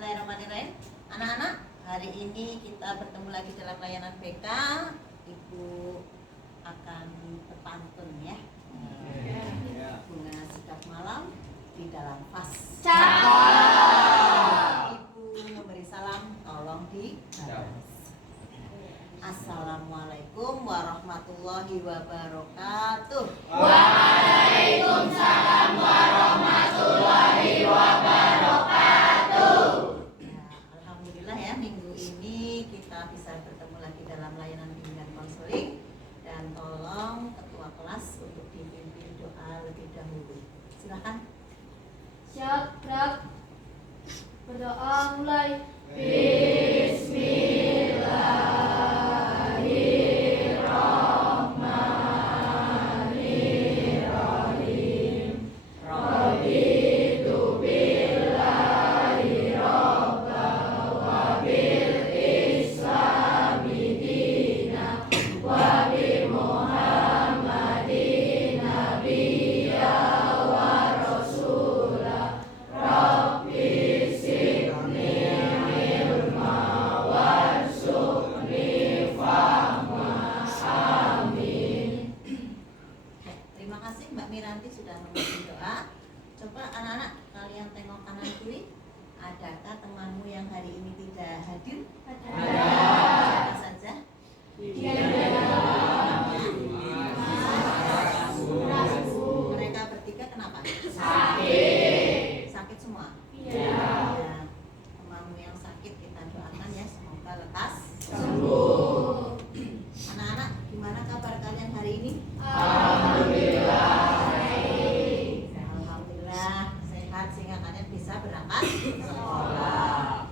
Bismillahirrahmanirrahim. Anak-anak, hari ini kita bertemu lagi dalam layanan BK. Ibu akan berpantun ya. Bunga sikap malam di dalam vas. Ibu memberi salam, tolong dibalas. Assalamualaikum warahmatullahi wabarakatuh. Waalaikumsalam warahmatullahi wabarakatuh. Ya, alhamdulillah ya, minggu ini kita bisa bertemu lagi dalam layanan bimbingan konseling. Dan tolong ketua kelas untuk dipimpin doa lebih dahulu. Silakan. Siap, gerak. Berdoa mulai. Bismillahirrahmanirrahim. Raditu billahi robba wa bil islami dina wa bi muhammadin nabiyya wa rasulah. Rabbi zidni ilma warzuqni fahma. Amin. Terima kasih Mbak Miranti sudah memberi doa. Coba anak-anak kalian tengok kanan kiri. Adakah temanmu yang hari ini tidak hadir? Ada. Siapa saja? Mereka bertiga kenapa? Sakit semua? Ya. Temanmu yang sakit kita doakan ya, semoga lekas Sembuh. Anak-anak, gimana kabar kalian hari ini? Alhamdulillah. Alhamdulillah sehat sehingga kalian bisa berangkat sekolah.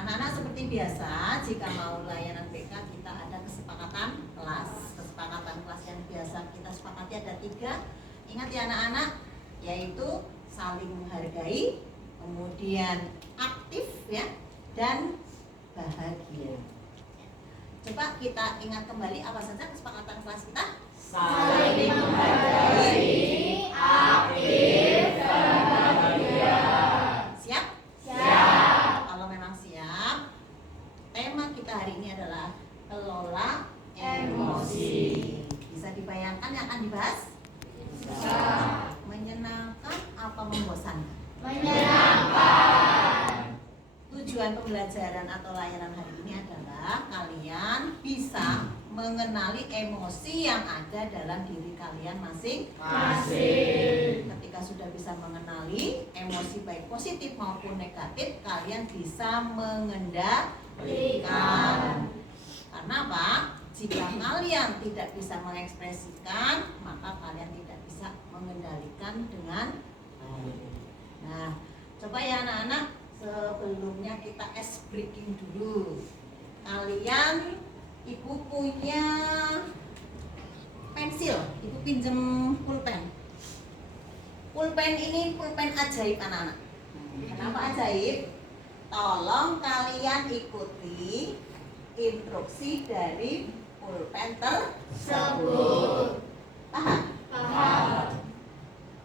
Anak-anak, seperti biasa, jika mau layanan BK kita ada kesepakatan kelas. Kesepakatan kelas yang biasa kita sepakati ada 3. Ingat ya anak-anak, yaitu saling menghargai, kemudian aktif ya, dan bahagia. Coba kita ingat kembali apa saja kesepakatan kelas kita? Saling menghargai, aktif, dan bahagia. Siap? Siap. Kalau memang siap, tema kita hari ini adalah kelola emosi. Bisa dibayangkan yang akan dibahas? Bisa. Menyenangkan apa membosankan? Menyenangkan. Tujuan pembelajaran atau layanan hari ini adalah kalian bisa mengenali emosi yang ada dalam diri kalian masing-masing. Ketika sudah bisa mengenali emosi baik positif maupun negatif, kalian bisa mengendalikan. Karena apa? Jika kalian tidak bisa mengekspresikan, maka kalian tidak bisa mengendalikan dengan baik. Nah, coba ya anak-anak, sebelumnya kita ice breaking dulu. Kalian, ibu punya pensil, ibu pinjem pulpen. Pulpen ini pulpen ajaib anak-anak. Kenapa ajaib? Tolong kalian ikuti instruksi dari pulpen tersebut. Paham? Paham.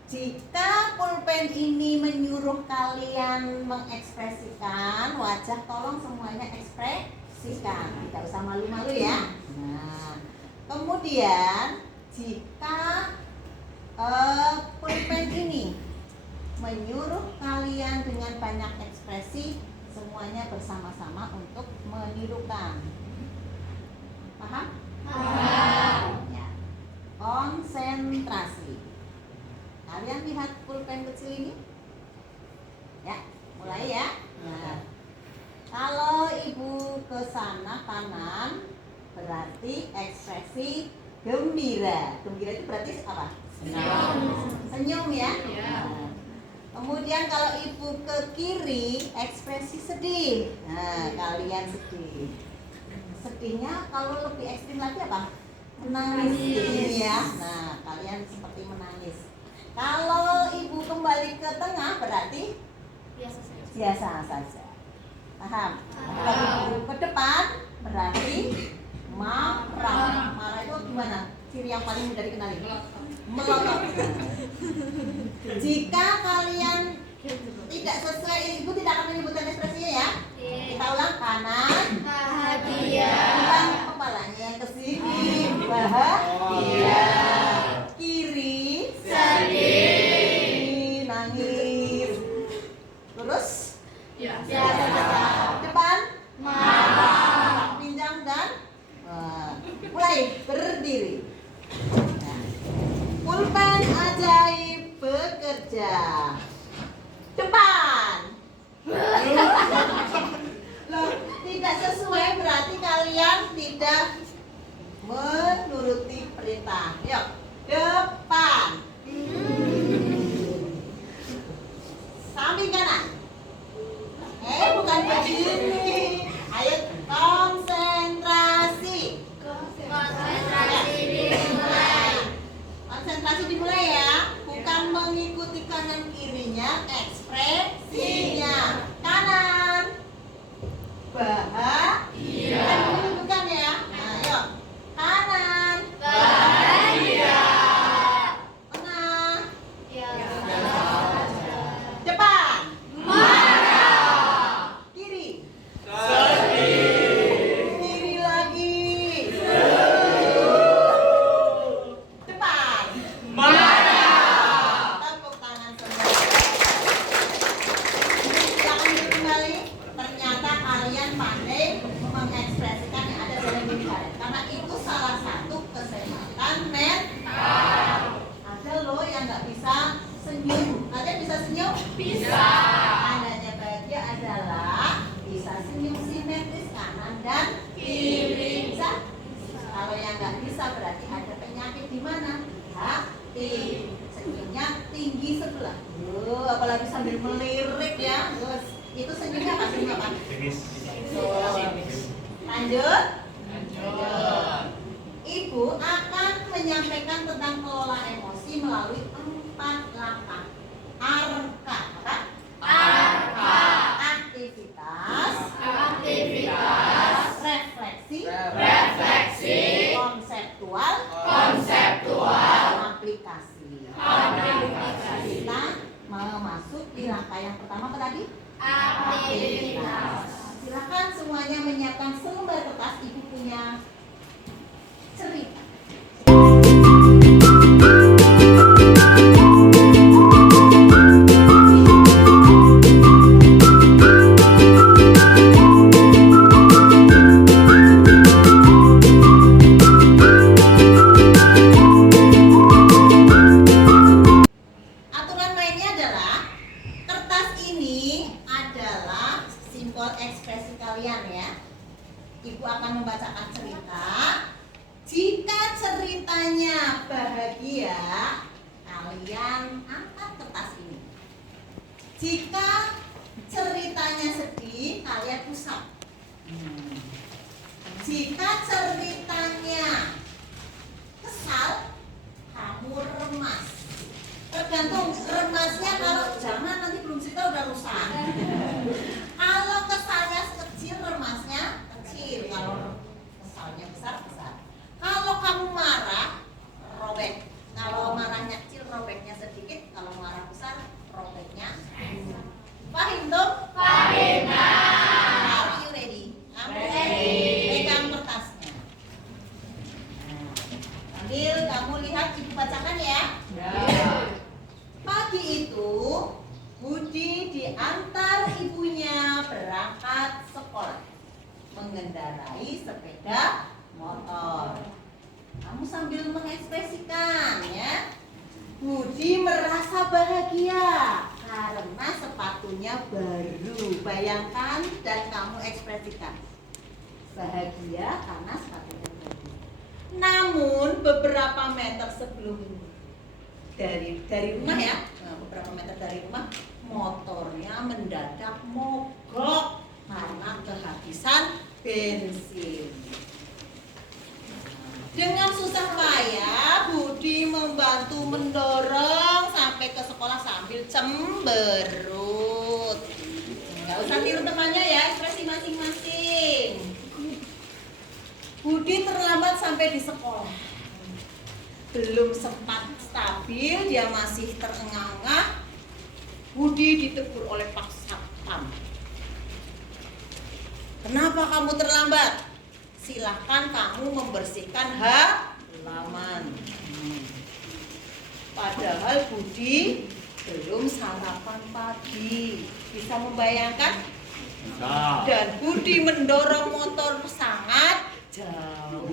Jika pulpen ini menyuruh kalian mengekspresikan wajah, tolong semuanya ekspresikan. Tidak usah malu-malu ya. Nah, kemudian jika pulpen ini menyuruh kalian dengan banyak ekspresi, semuanya bersama-sama untuk menirukan. Paham? Paham. Ya. Konsentrasi. Kalian lihat pulpen kecil ini? Ya, mulai ya. Nah, kalau ibu ke sana kanan, berarti ekspresi gembira. Gembira itu berarti apa? Senyum ya. Nah, kemudian kalau ibu ke kiri, ekspresi sedih. Nah, kalian sedih. Sedihnya kalau lebih ekstrim lagi apa? Menangis. Ini ya. Nah, kalian seperti menangis. Kalau ibu kembali ke tengah berarti biasa saja. Paham? Kalau ibu ke depan berarti marah. Marah itu gimana? Ciri yang paling mudah dikenali. Melotot. Jika kalian tidak sesuai, ibu tidak akan menyebutkan ekspresinya ya. lurus, Biasa. depan, Maaf. pinjang dan mulai berdiri. Nah, pulpen ajaib bekerja. Depan. Loh, tidak sesuai berarti kalian tidak menuruti perintah. Yuk, depan. Samping kanan. Bukan begini. Ayo konsentrasi. Konsentrasi dimulai. Konsentrasi dimulai ya. Bukan mengikuti kanan kirinya, ekspresinya. Kanan. Bahagia. Bukan ya. Nah, ayo. Kanan. Bahagia. Tengah. Biasa. Depan. Marah. Kiri. Sedih. Kiri lagi. Depan. Marah. Tepuk tangan semua. Silakan duduk kembali. Ternyata kalian pandai mengekspresikan yang ada dalam diri kalian. Karena itu salah satu kesehatan mental. Ada loh yang nggak bisa senyum. Kalian bisa senyum? Bisa. Tandanya bahagia adalah bisa senyum simetris kanan dan kiri. Bisa? Kalau yang nggak bisa berarti ada penyakit di mana? Hati. Senyumnya tinggi sebelah. Apalagi sambil melirik ya. Terus itu senyumnya apa? Senyum apa? Lanjut. Ibu akan menyampaikan tentang kelola emosi melalui 4 langkah. Arka. Apa? Arka. Aktivitas. Aktivitas. Refleksi. Refleksi. Konseptual. Konseptual. Aplikasi. Aplikasi. Kita mau masuk di langkah yang pertama apa tadi? Aktivitas. Silakan semuanya menyiapkan selembar kertas. Ibu punya cerita. Aturan mainnya adalah kertas ini adalah simbol ekspresi kalian ya. Ibu akan membacakan cerita. Jika ceritanya bahagia, kalian angkat kertas ini. Jika ceritanya sedih, kalian usap. Jika ceritanya kesal, kamu remas. Tergantung remasnya, kalau jangan nanti belum cerita udah rusak. Kalau kesalnya kecil, remasnya kecil. Kalau kesalnya besar, besar. Kalau kamu marah, robek. Kalau marahnya kecil, robeknya sedikit. Kalau marah besar, robeknya besar. Paham tuh? Paham. Are you ready? Kamu Ready. pegang kertasnya. Nah, sambil kamu lihat, ibu bacakan ya. Pagi itu, Budi diantar ibunya berangkat sekolah, mengendarai sepeda motor. Kamu sambil mengekspresikan ya. Budi merasa bahagia karena sepatunya baru. Bayangkan dan kamu ekspresikan. Bahagia karena sepatunya baru. Namun beberapa meter sebelum dari rumah ya, beberapa meter dari rumah, motornya mendadak mogok karena kehabisan bensin. Dengan susah payah Budi membantu mendorong sampai ke sekolah sambil cemberut. Nggak usah tiru temannya ya, ekspresi masing-masing. Budi terlambat sampai di sekolah. Belum sempat stabil, dia masih terengah-engah. Budi ditegur oleh Pak Satpam. Kenapa kamu terlambat? Silahkan kamu membersihkan halaman. Padahal Budi belum sarapan pagi. Bisa membayangkan? Bisa. Dan Budi mendorong motor sangat jauh.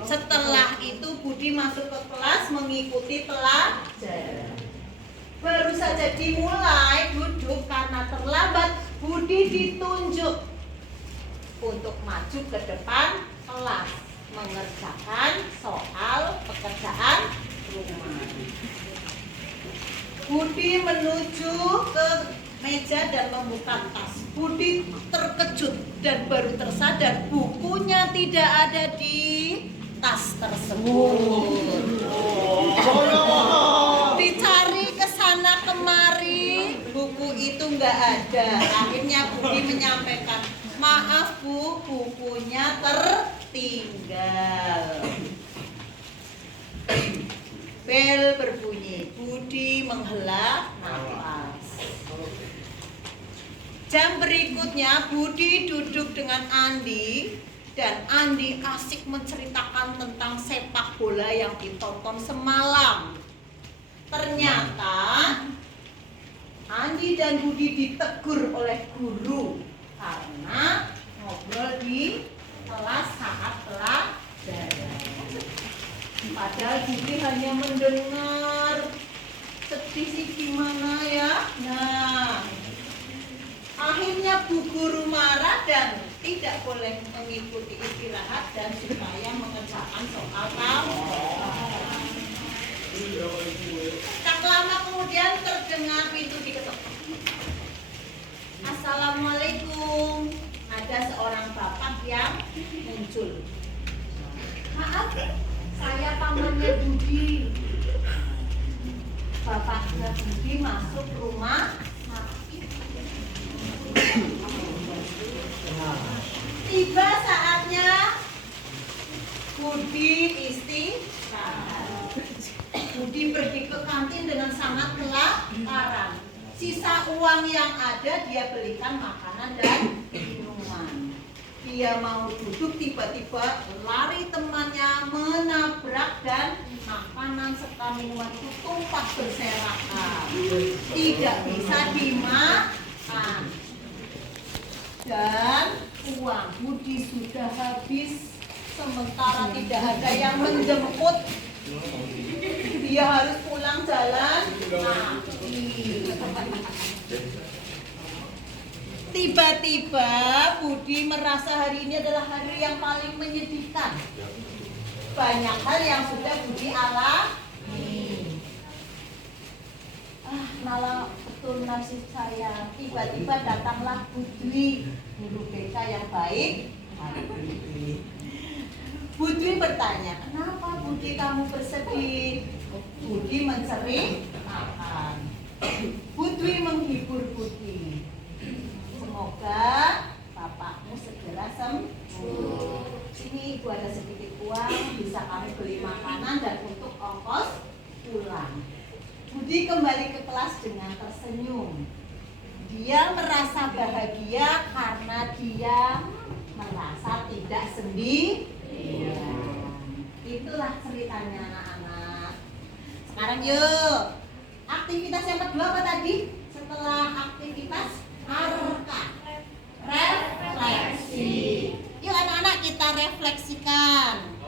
Setelah itu Budi masuk ke kelas mengikuti pelajaran. Baru saja dimulai duduk karena terlambat, Budi ditunjuk untuk maju ke depan kelas mengerjakan soal pekerjaan rumah. Budi menuju ke meja dan membuka tas. Budi terkejut dan baru tersadar bukunya tidak ada di tas tersebut. Dicari ke sana kemari, buku itu nggak ada. Akhirnya Budi menyampaikan, maaf Bu, bukunya tertinggal. Bel berbunyi, Budi menghela nafas. Jam berikutnya Budi duduk dengan Andi dan Andi asik menceritakan tentang sepak bola yang ditonton semalam. Ternyata Andi dan Budi ditegur oleh guru karena ngobrol di kelas saat pelajaran. Padahal Budi hanya mendengar. Sedih sih gimana ya. Nah, akhirnya Bu Guru marah dan tidak boleh mengikuti istirahat dan supaya mengerjakan soal kamu. Tak lama kemudian terdengar pintu diketuk. Assalamualaikum. Ada seorang bapak yang muncul. Maaf, saya pamannya Budi. Bapaknya Budi masuk rumah sakit. Tiba saatnya Budi istirahat. Budi pergi ke kantin dengan sangat kelaparan. Sisa uang yang ada dia belikan makanan dan minuman. Dia mau duduk, tiba-tiba lari temannya menabrak dan makanan serta minuman itu tumpah berserakan. Tidak bisa dimakan. Dan uang Budi sudah habis, sementara tidak ada yang menjemput. Dia harus pulang jalan kaki. Tiba-tiba Budi merasa hari ini adalah hari yang paling menyedihkan. Banyak hal yang sudah Budi alami. Nala betul nasib saya. Tiba-tiba datanglah Budi, guru BK yang baik. Budi bertanya, kenapa Budi kamu bersedih? Budi menceritakan. Budi menghibur Budi. Semoga bapakmu segera sembuh. Sini ibu ada sedikit uang, bisa kami beli makanan dan untuk ongkos pulang. Budi kembali ke kelas dengan tersenyum. Dia merasa bahagia karena dia merasa tidak sendirian. Itulah ceritanya anak-anak. Sekarang yuk, aktivitas yang kedua apa tadi? Setelah aktivitas RK, refleksi. Yuk anak-anak kita refleksikan.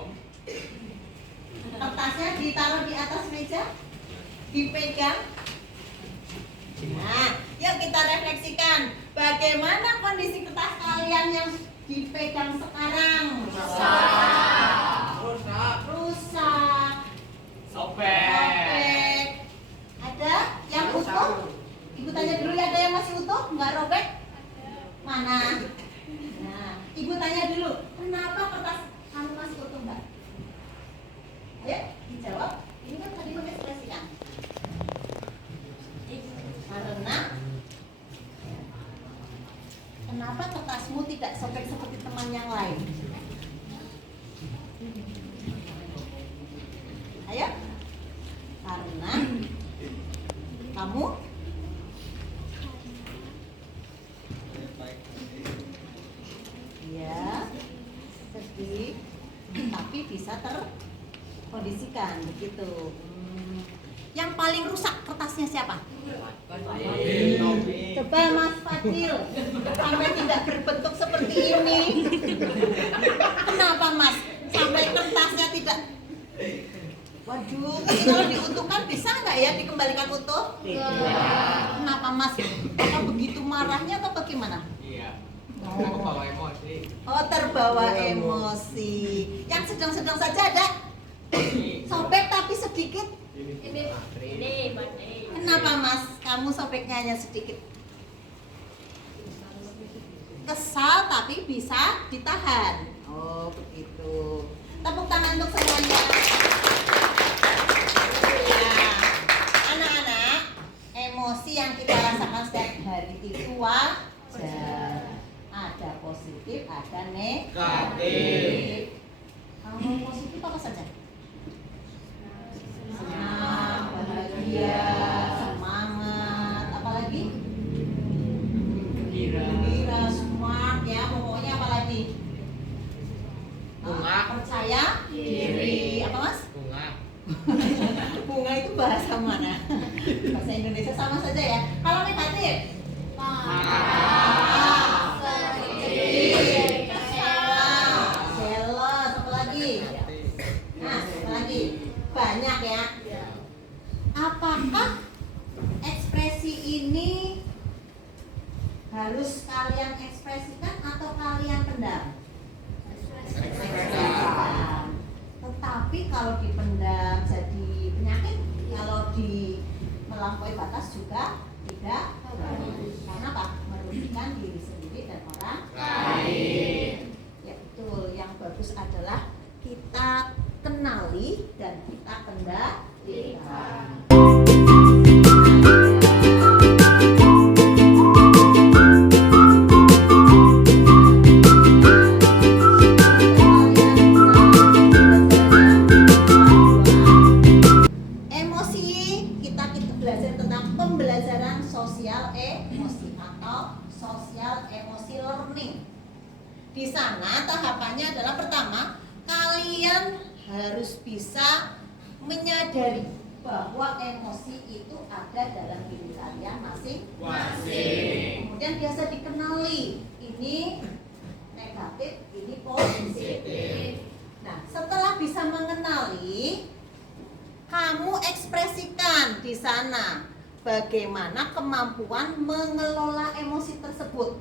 Kertasnya ditaruh di atas meja, dipegang. Nah, yuk kita refleksikan. Bagaimana kondisi kertas kalian yang dipegang sekarang? Rusak. Sobek. Ada yang utuh? Ibu tanya dulu ya, ada yang masih utuh? Nggak robek? Mana? Nah, ibu tanya dulu, kenapa kertas kamu masih utuh mbak? Ayo, dijawab. Ini kan tadi mengekspresikan. Karena kenapa kertasmu tidak sobek seperti teman yang lain? Ayo. Karena kamu ya sedih tapi bisa terkondisikan begitu. Yang paling rusak kertasnya siapa? Coba Mas Fadil, sampai tidak berbentuk seperti ini. Kenapa Mas? Sampai kertasnya tidak. Waduh, ini kalau diutuhkan bisa nggak ya dikembalikan utuh? Kenapa Mas? Apa begitu marahnya atau bagaimana? Iya. Aku bawa emosi. Oh, terbawa emosi. Yang sedang-sedang saja ada? Sobek tapi sedikit. Ini. Kenapa Mas? Kamu sobeknya hanya sedikit. Kesal tapi bisa ditahan. Oh, begitu. Tepuk tangan untuk semuanya. Nah, anak-anak, emosi yang kita rasakan setiap hari itu wajar. Ada positif, ada negatif. Kalau positif apa saja? Senang, bahagia, semangat, apalagi? Gembira, smart ya, pokoknya apalagi? Bunga. Percaya diri. Apa Mas? Bunga. Bunga itu bahasa mana? Bahasa Indonesia sama saja ya. Kalau negatif? Jealous, apa lagi? Nah, apa lagi? Banyak ya. Apakah ekspresi ini harus kalian ekspresikan atau kalian pendam? Ekspresikan. Tetapi kalau dipendam jadi penyakit, kalau di melampaui batas juga tidak bagus. Karena apa? Merugikan diri sendiri dan orang lain. Ya betul. Yang bagus adalah kita kenali dan kita kendalikan. Emosi kita belajar tentang pembelajaran sosial emosi atau sosial emosi learning. Di sana tahapannya adalah pertama, kalian harus bisa menyadari bahwa emosi itu ada dalam diri kalian masing-masing. Kemudian biasa dikenali, ini negatif, ini positif. Nah, setelah bisa mengenali, kamu ekspresikan di sana bagaimana kemampuan mengelola emosi tersebut.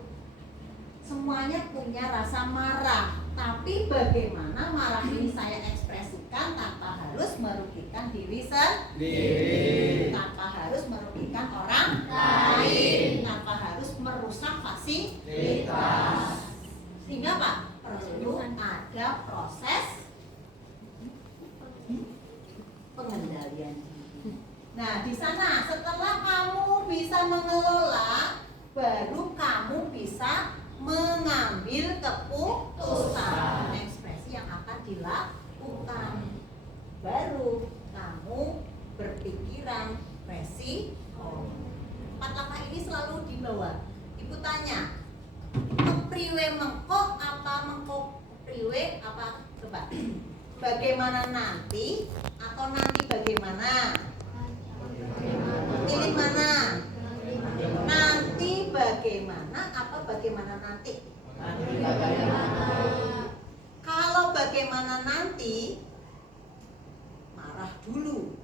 Semuanya punya rasa marah, tapi bagaimana marah ini saya ekspresikan tanpa harus merugikan diri sendiri, tanpa harus merugikan orang lain, tanpa harus merusak fasilitas. Sehingga Pak, perlu ada proses pengendalian diri. Nah, di sana setelah kamu bisa mengelola, baru kamu bisa mengambil keputusan ekspresi yang akan dilakukan. Baru kamu berpikiran resiko. 4 langkah ini selalu dibawa. Ibu tanya, kepriwe mengko apa mengko kepriwe apa coba? Bagaimana nanti atau nanti bagaimana? Pilih mana? Nanti bagaimana apa bagaimana nanti? Kalau bagaimana nanti, marah dulu.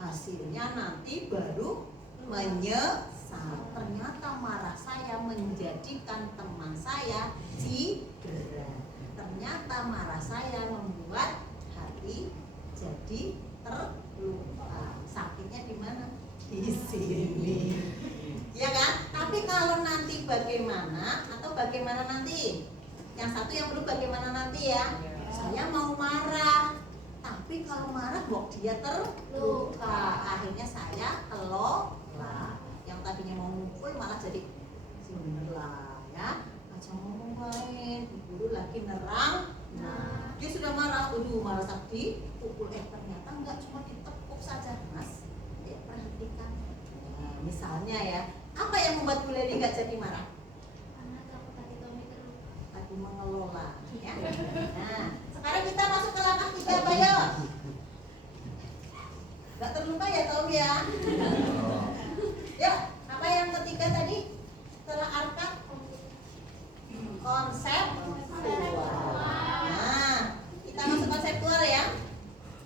Hasilnya nanti baru menyesal. Ternyata marah saya menjadikan teman saya cedera. Ternyata marah saya membuat hati jadi terluka. Sakitnya di mana? Di sini. Ya kan? Tapi kalau nanti bagaimana atau bagaimana nanti? Yang satu yang perlu bagaimana nanti ya? Saya mau marah, tapi kalau marah kok dia terluka. Akhirnya saya kelola. Yang tadinya mau mukul malah jadi sini lah ya. Aja ngomong lain, diburu lagi nerang. Nah, dia sudah marah, marah sakti, pukul ternyata enggak cuma ditepuk saja, Mas. Ya, perhatikan. Nah, misalnya ya, apa yang membuat Bu Leli enggak jadi marah? Karena takut hati Tommy terluka. Aku mengelola, ya. Nah, sekarang kita masuk ke langkah 3, Bayo. Gak terluka ya Tom ya. Yuk, apa yang ketiga tadi? Setelah arkad, konseptual. Nah, kita masuk konseptual ya.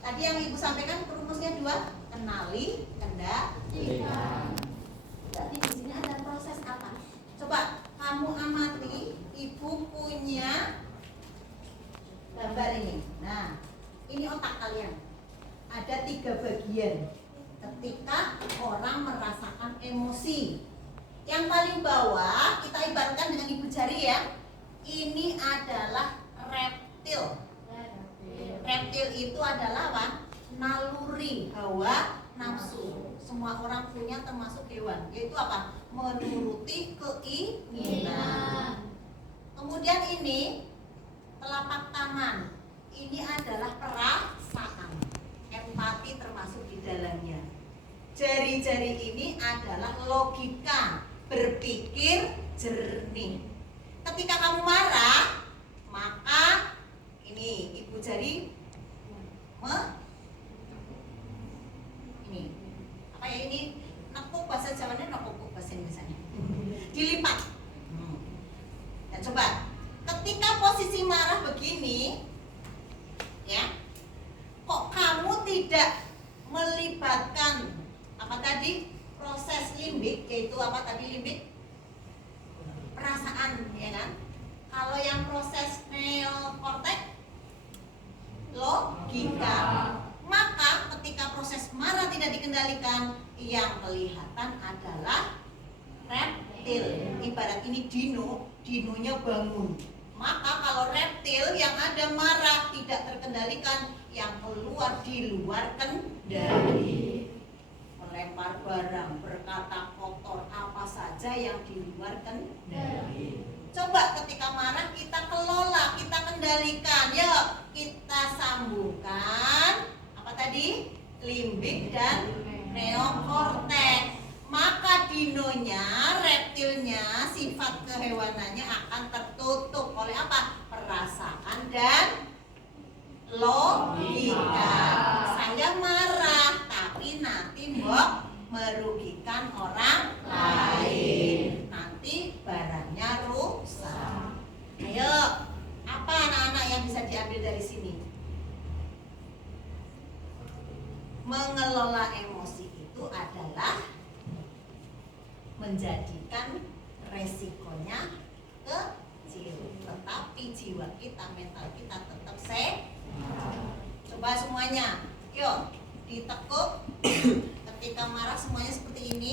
Tadi yang Ibu sampaikan rumusnya 2, kenali, kendalikan. Berarti di sini ada proses apa? Coba kamu amati, Ibu punya gambar ini. Nah, ini otak kalian. Ada 3 bagian. Ketika orang merasakan emosi, yang paling bawah kita ibaratkan dengan ibu jari ya. Ini adalah reptil. Reptil itu adalah apa? Naluri, hawa, nafsu. Semua orang punya termasuk hewan. Yaitu apa? Menuruti keinginan. Kemudian ini telapak tangan. Ini adalah perasaan. Empati termasuk di dalamnya. Jari-jari ini adalah logika, berpikir jernih. Ketika kamu marah, maka ini ibu jari ini apa ya, ini nekuk bahasa Jawanya, nekuk bahasa Indonesianya. Dilipat. Ya coba, ketika posisi marah begini, ya, kok kamu tidak melibatkan apa tadi, proses limbik, yaitu apa tadi limbik, perasaan, ya kan? Kalau yang proses neokortek, logika. Maka ketika proses marah tidak dikendalikan, yang kelihatan adalah reptil. Ibarat ini dinonya bangun. Maka kalau reptil yang ada marah tidak terkendalikan, yang keluar di luar kendali. Melempar barang, berkata kotor, apa saja yang di luar kendali. Coba ketika marah kita kelola, kita kendalikan. Yuk kita sambungkan apa tadi? Limbik dan neokortex. Maka dinonya, reptilnya, sifat kehewanannya akan tertutup oleh apa? Perasaan dan logika. Saya marah, tapi nanti merugikan orang lain. Nanti barangnya rusak. Ayo, apa anak-anak yang bisa diambil dari sini? Mengelola emosi itu adalah menjadikan resikonya kecil, tetapi jiwa kita, mental kita tetap sehat. Coba semuanya, yuk ditekuk. Ketika marah semuanya seperti ini,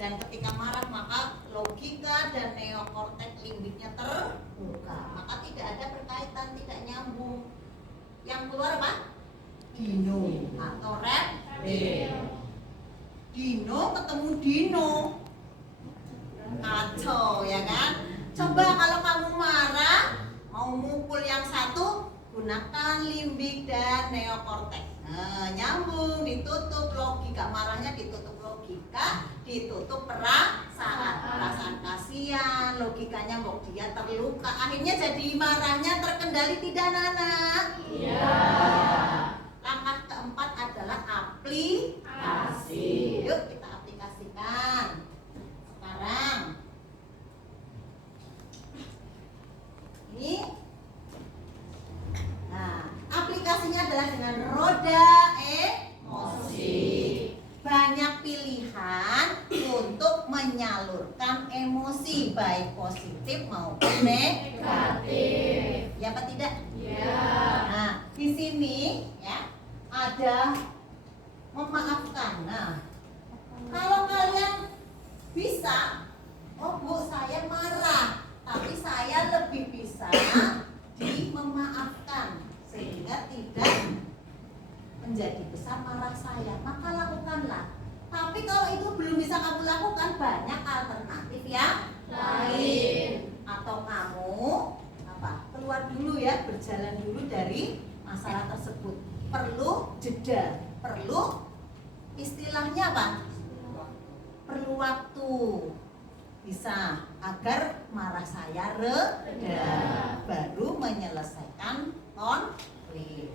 dan ketika marah maka logika dan neokortex limbiknya terbuka, maka tidak ada berkaitan, tidak nyambung. Yang keluar apa? Dino atau reptil. Dino ketemu dino, kacau ya kan? Coba kalau kamu marah mau mukul yang satu, gunakan limbik dan neokortex. Nah, nyambung, ditutup logika, marahnya ditutup logika, ditutup perasaan kasihan, logikanya mau dia terluka, akhirnya jadi marahnya terkendali tidak, anak? Iya. Langkah keempat adalah aplikasi. Yuk kita aplikasikan sekarang. Ini, nah, aplikasinya adalah dengan roda emosi. Banyak pilihan untuk menyalurkan emosi, baik positif maupun negatif. Ya apa tidak? Ya. Nah, di sini ya ada memaafkan. Nah, kalau kalian bisa, oh Bu, saya marah, tapi saya lebih bisa di memaafkan sehingga tidak menjadi besar marah saya, maka lakukanlah. Tapi kalau itu belum bisa kamu lakukan, banyak alternatif yang lain. Atau kamu apa? Keluar dulu ya, berjalan dulu dari masalah tersebut. Perlu jeda, perlu istilahnya apa? Perlu waktu. Bisa agar marah saya reda, baru menyelesaikan konflik.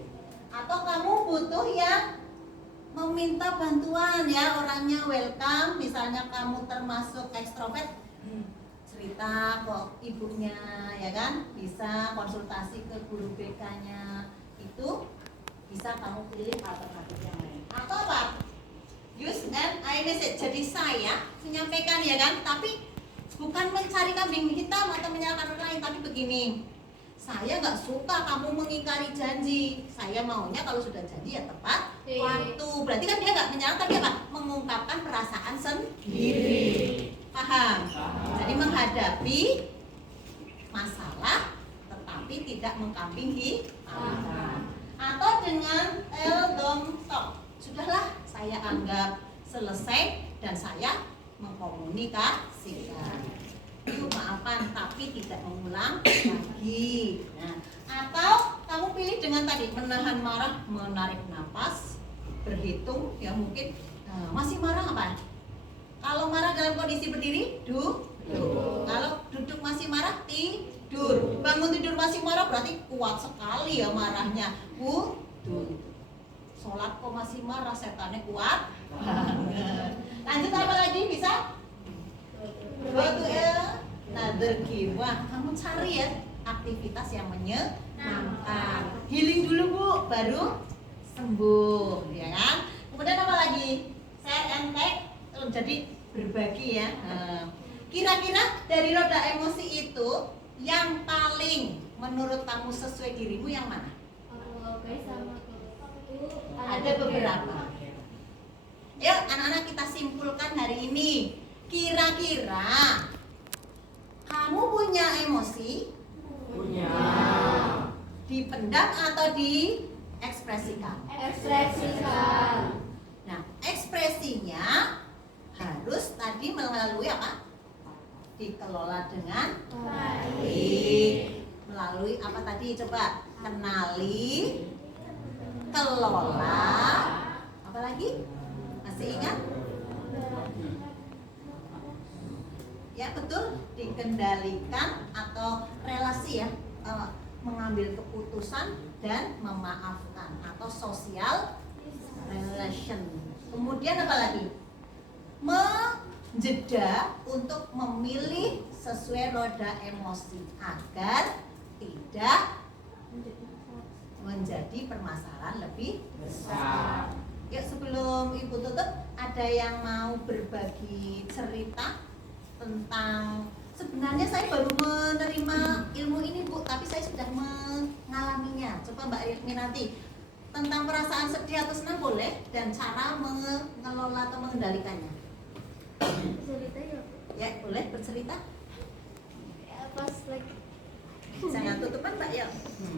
Atau kamu butuh yang meminta bantuan ya, orangnya welcome. Misalnya kamu termasuk ekstrovert, cerita ke ibunya ya kan, bisa konsultasi ke guru BK-nya, itu bisa kamu pilih alternatif yang lain. Atau apa? Use and I message. Jadi saya menyampaikan ya kan, tapi bukan mencari kambing hitam atau menyalahkan orang lain, tapi begini. Saya nggak suka kamu mengingkari janji. Saya maunya kalau sudah janji ya tepat waktu. Berarti kan dia nggak menyalahkan, tapi apa? Mengungkapkan perasaan sendiri. Paham? Jadi menghadapi masalah tetapi tidak mengkambing hitam. Atau dengan tell don't talk. Sudahlah, saya anggap selesai dan saya mengkomunikasikan. Itu maafan tapi tidak mengulang lagi. Nah, atau kamu pilih dengan tadi menahan marah, menarik napas, berhitung ya mungkin. Masih marah apa? Kalau marah dalam kondisi berdiri, duduk. Kalau duduk masih marah, tidur. Bangun tidur masih marah berarti kuat sekali ya marahnya. Wudhu. Sholat kok masih marah, setannya kuat banget. Lanjut apa lagi bisa? Go to another game. Wah, kamu cari ya aktivitas yang menyenangkan. Healing dulu Bu, baru sembuh, ya kan? Kemudian apa lagi? Share and take. Jadi berbagi ya. Kira-kira dari roda emosi itu yang paling menurut kamu sesuai dirimu yang mana? Ada beberapa. Yuk anak-anak kita simpulkan hari ini. Kira-kira kamu punya emosi? Punya. Dipendam atau diekspresikan? Ekspresikan. Nah, ekspresinya harus tadi melalui apa? Dikelola dengan baik. Melalui apa tadi? Coba kenali, kelola, apa lagi? Masih ingat? Ya betul, dikendalikan atau relasi ya, mengambil keputusan dan memaafkan atau social relation. Kemudian apa lagi? Menjeda untuk memilih sesuai roda emosi agar tidak menjadi permasalahan lebih besar. Ya sebelum Ibu tutup, ada yang mau berbagi cerita tentang sebenarnya saya baru menerima ilmu ini Bu, tapi saya sudah mengalaminya. Coba Mbak Ritmi nanti tentang perasaan sedih atau senang boleh, dan cara mengelola atau mengendalikannya. Cerita ya. Ya boleh bercerita. Pas lagi Jangan tutupan Mbak ya.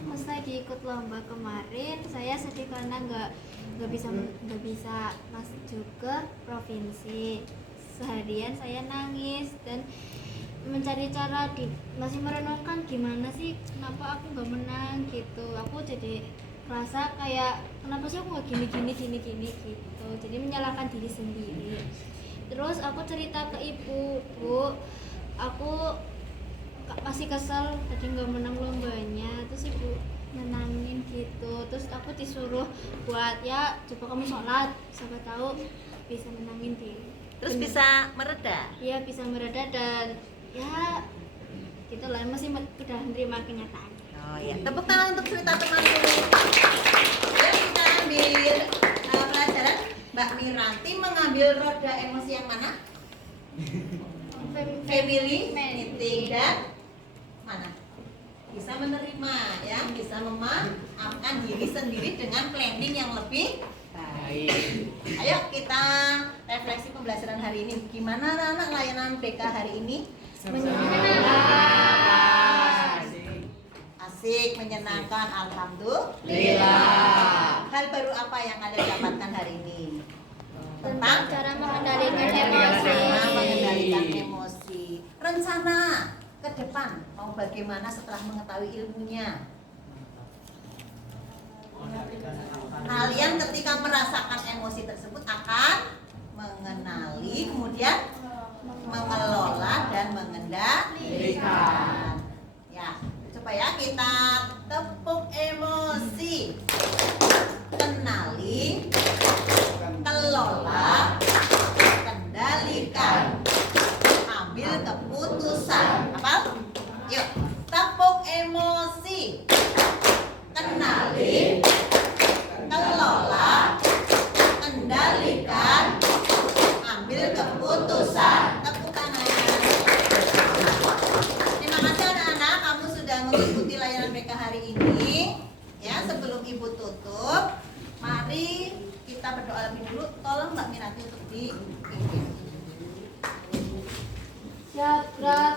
Pas lagi ikut lomba kemarin, saya sedih karena nggak bisa masuk ke provinsi. Seharian saya nangis dan mencari cara masih merenungkan gimana sih kenapa aku nggak menang gitu. Aku jadi rasa kayak kenapa sih aku nggak gini gitu. Jadi menyalahkan diri sendiri. Terus aku cerita ke ibu, Bu, aku masih kesel tadi nggak menang lombanya. Terus ibu menangin gitu. Terus aku disuruh buat ya coba kamu sholat, siapa tahu bisa menangin diri. Terus bisa mereda. Iya bisa mereda dan ya gitulah, masih udah menerima kenyataan. Oh ya, tepuk tangan untuk cerita temanku. Ya kita ambil pelajaran. Mbak Miranti mengambil roda emosi yang mana? Family, meeting, dan mana? Bisa menerima ya, bisa memaafkan diri sendiri dengan planning yang lebih baik. Ayo kita refleksi pembelajaran hari ini. Gimana anak-anak layanan BK hari ini? Menyenangkan. Asik, menyenangkan, alhamdulillah. Hal baru apa yang Anda dapatkan hari ini? Tentang cara mengendalikan emosi. Cara mengendalikan emosi. Rencana ke depan mau bagaimana setelah mengetahui ilmunya? Kalian ketika merasakan emosi tersebut akan mengenali, kemudian mengelola dan mengendalikan. Ya, coba ya kita tepuk emosi. Kenali, keputusan. Tepuk tangan. Terima kasih anak-anak, kamu sudah mengikuti layanan BK hari ini. Ya, sebelum Ibu tutup, mari kita berdoa lebih dulu. Tolong Mbak Mirati untuk dipimpin. Siap, gerak.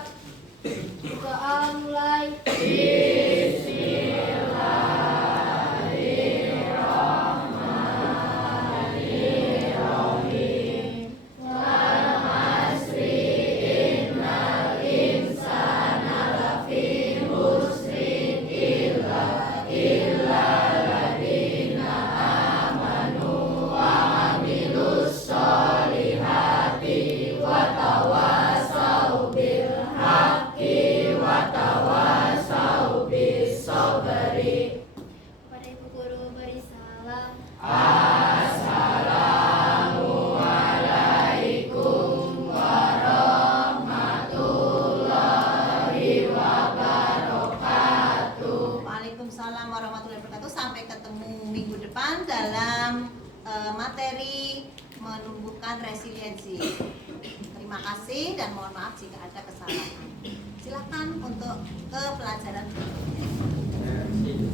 Doa mulai. Kepada Ibu Guru beri salam. Waalaikumsalam warahmatullahi wabarakatuh. Sampai ketemu minggu depan dalam materi menumbuhkan resiliensi. Terima kasih dan mohon maaf jika ada kesalahan. Silakan untuk ke pelajaran berikutnya.